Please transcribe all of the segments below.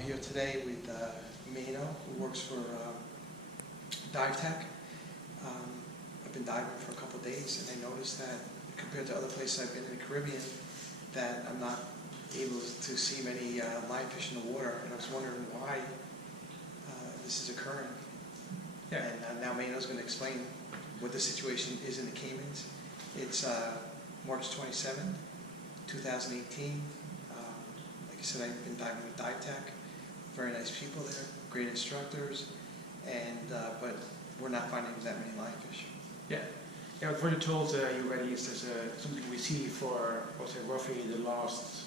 here today with Mano, who works for Dive Tech. I've been diving for a couple of days, and I noticed that compared to other places I've been in the Caribbean, that I'm not able to see many lionfish in the water, and I was wondering why this is occurring. Yeah. And now Mano's going to explain what the situation is in the Caymans. It's March 27, 2018. Like I said, I've been diving with Dive Tech. Very nice people there, great instructors, and but we're not finding that many lionfish. Yeah. Yeah, what Roger told you already is there's something we see for, roughly the last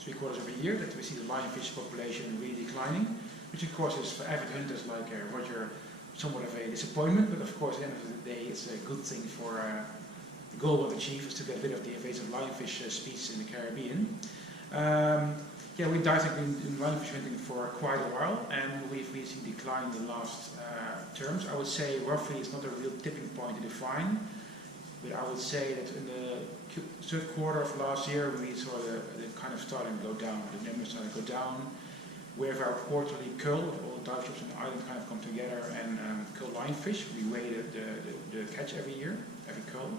3/4 of a year, that we see the lionfish population really declining, which of course is for avid hunters like Roger somewhat of a disappointment, but of course at the end of the day it's a good thing for the goal of achieve is to get rid of the invasive lionfish species in the Caribbean. Yeah, we dived in lionfish hunting for quite a while, and we've seen decline in the last terms. I would say roughly it's not a real tipping point to define, but I would say that in the third quarter of last year we saw the kind of starting to go down, the numbers starting to go down. We have our quarterly cull, all the dive shops on the island kind of come together and cull lionfish. We weigh the catch every year, every cull.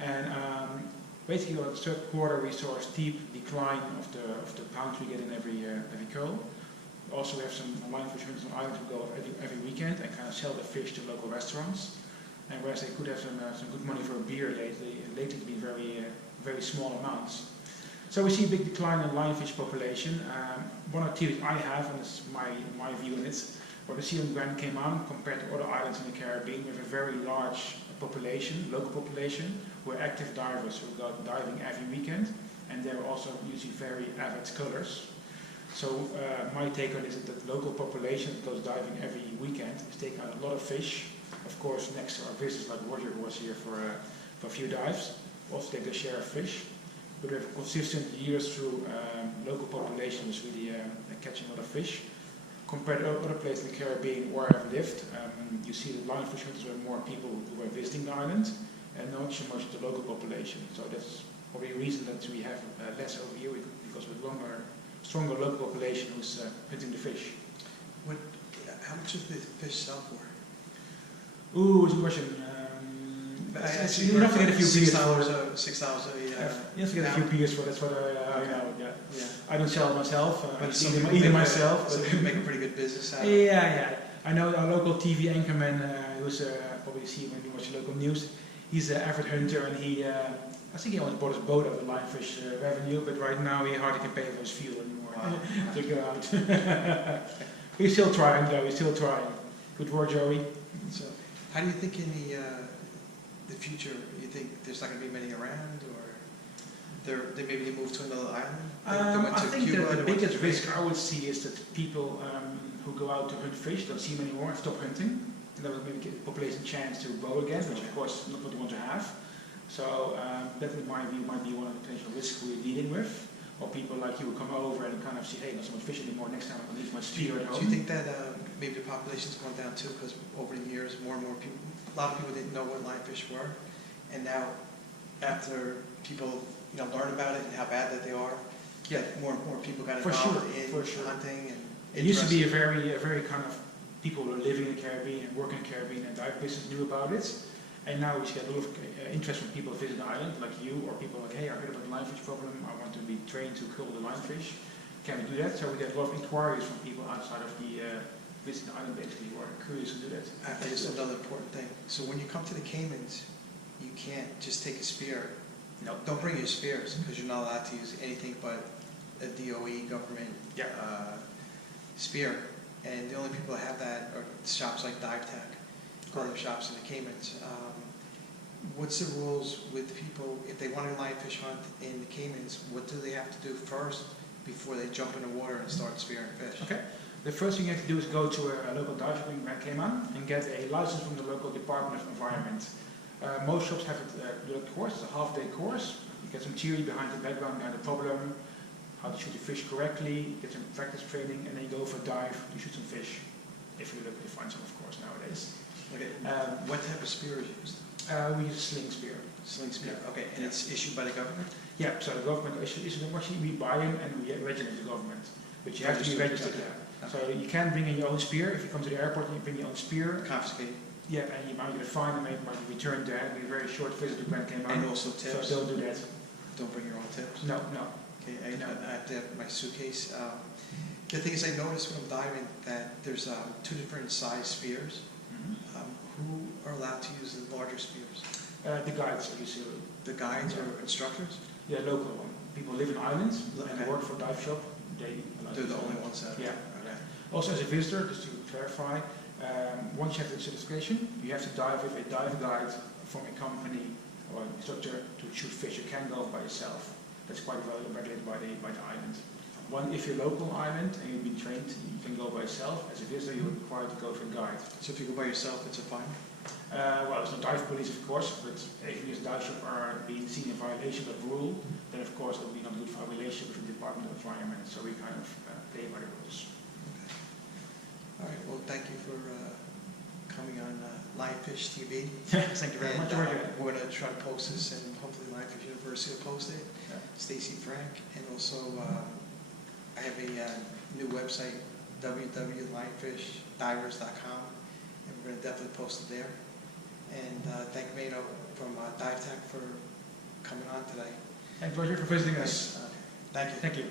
And basically, in the third quarter, we saw a steep decline of the pounds we get in every cull. Also, we have some lionfish hunters on the island who go every weekend and kind of sell the fish to local restaurants. And whereas they could have some good money for a beer lately it's been very small amounts. So we see a big decline in lionfish population. One of the theories I have, and this is my view on it, when we see on Grand Cayman compared to other islands in the Caribbean, we have a very large population, local population, who are active divers who go diving every weekend, and they're also usually very avid cullers. So my take on this is that the local population that goes diving every weekend is taking out a lot of fish. Of course, next to our visitors like Roger, who was here for a few dives, also take their share of fish. But we have consistent years through local population is really catching a lot of fish. Compared to other places in the Caribbean where I've lived, you see that lionfish hunters were more people who were visiting the island and not so much the local population. So that's probably a reason that we have less over here, because with stronger local population who's hunting the fish. How much does the fish sell for? Ooh, it's a question. You have to get a few beers for $6 a you have to get a few beers for that's what yeah. I don't sell it myself. But either myself. So you make a pretty good business out of it. Yeah. I know our local TV anchorman, who's probably see when you watch local news. He's an avid hunter, and I think he almost bought his boat out of the lionfish revenue, but right now he hardly can pay for his fuel anymore to go out. He's still trying though. He's still trying. Good work, Joey. So, how do you think in the future, you think there's not going to be many around, or maybe they move to another island? I think the biggest risk I would see is that people who go out to hunt fish don't see them anymore and stop hunting. And that will maybe give the population a chance to grow again, which of course not what we want to have. So that in my view might be one of the potential risks we're dealing with. Or people like you will come over and kind of see, hey, not so much fish anymore, next time I'll leave my spear at home. Do you think that maybe the population's gone down too, because over the years more and more people, a lot of people didn't know what lionfish were, and now after people learn about it and how bad that they are, more and more people got involved in hunting and it used to be a very kind of people who are living in the Caribbean and working in the Caribbean and dive business knew about it. And now we get a lot of interest from people visiting the island, like you, or people like, hey, I heard about the lionfish problem, I want to be trained to kill the lionfish. Can we do that? So we get a lot of inquiries from people outside of the visiting the island, basically, who are curious to do that. Just another important thing. So when you come to the Caymans, you can't just take a spear. No. Don't bring your spears, because you're not allowed to use anything but a DOE government spear. And the only people that have that are shops like Dive Tech, other shops in the Caymans. What's the rules with people, if they want to lionfish hunt in the Caymans, what do they have to do first before they jump in the water and start spearing fish? Okay. The first thing you have to do is go to a local dive shop in Grand Cayman and get a license from the local Department of Environment. Most shops have a course, it's a half-day course. You get some theory behind the background, behind the problem, how to shoot the fish correctly, get some practice training, and then you go for a dive to shoot some fish, if you're looking to find some, of course, nowadays. Okay. What type of spear is used? We use a sling spear. Sling spear, okay. And it's issued by the government? Yeah, so the government issues them. Actually, we buy them and we register the government. but you have to be registered there. So you can bring in your own spear. If you come to the airport, you bring your own spear. Confiscated. Yeah, and you might get a fine and might be returned there. It'll be a very short visit to Grand Cayman. And also tips. So don't do that. Don't bring your own tips. No, no. Okay, I have to have my suitcase. The thing is, I noticed when I'm diving that there's 2 different size spears. Who are allowed to use the larger spears? The guides, usually. The guides or instructors? Yeah, local one. People live in islands and work for dive shop. They're the only ones that. Yeah. Okay. Also, as a visitor, just to clarify, once you have the certification, you have to dive with a dive guide from a company or an instructor to shoot fish. You can't go by yourself. That's quite well regulated by the island. If you're local island and you've been trained, you can go by yourself. As a visitor, you're required to go with a guide. So if you go by yourself, it's a fine? Well, it's not dive police, of course, but if you as dive shop are being seen in violation of rule, then of course it will be not good for our relationship with the Department of Environment. So we kind of play by the rules. Okay. All right. Well, thank you for coming on Lionfish TV. Thank you very much. We're going to try to post this, and hopefully Lionfish University will post it. Yeah. Stacy Frank, and also I have a new website, www.lionfishdivers.com, and we're going to definitely post it there. And thank Mano from Dive Tech for coming on today. Thank you, Roger, for visiting us. Thank you. Thank you.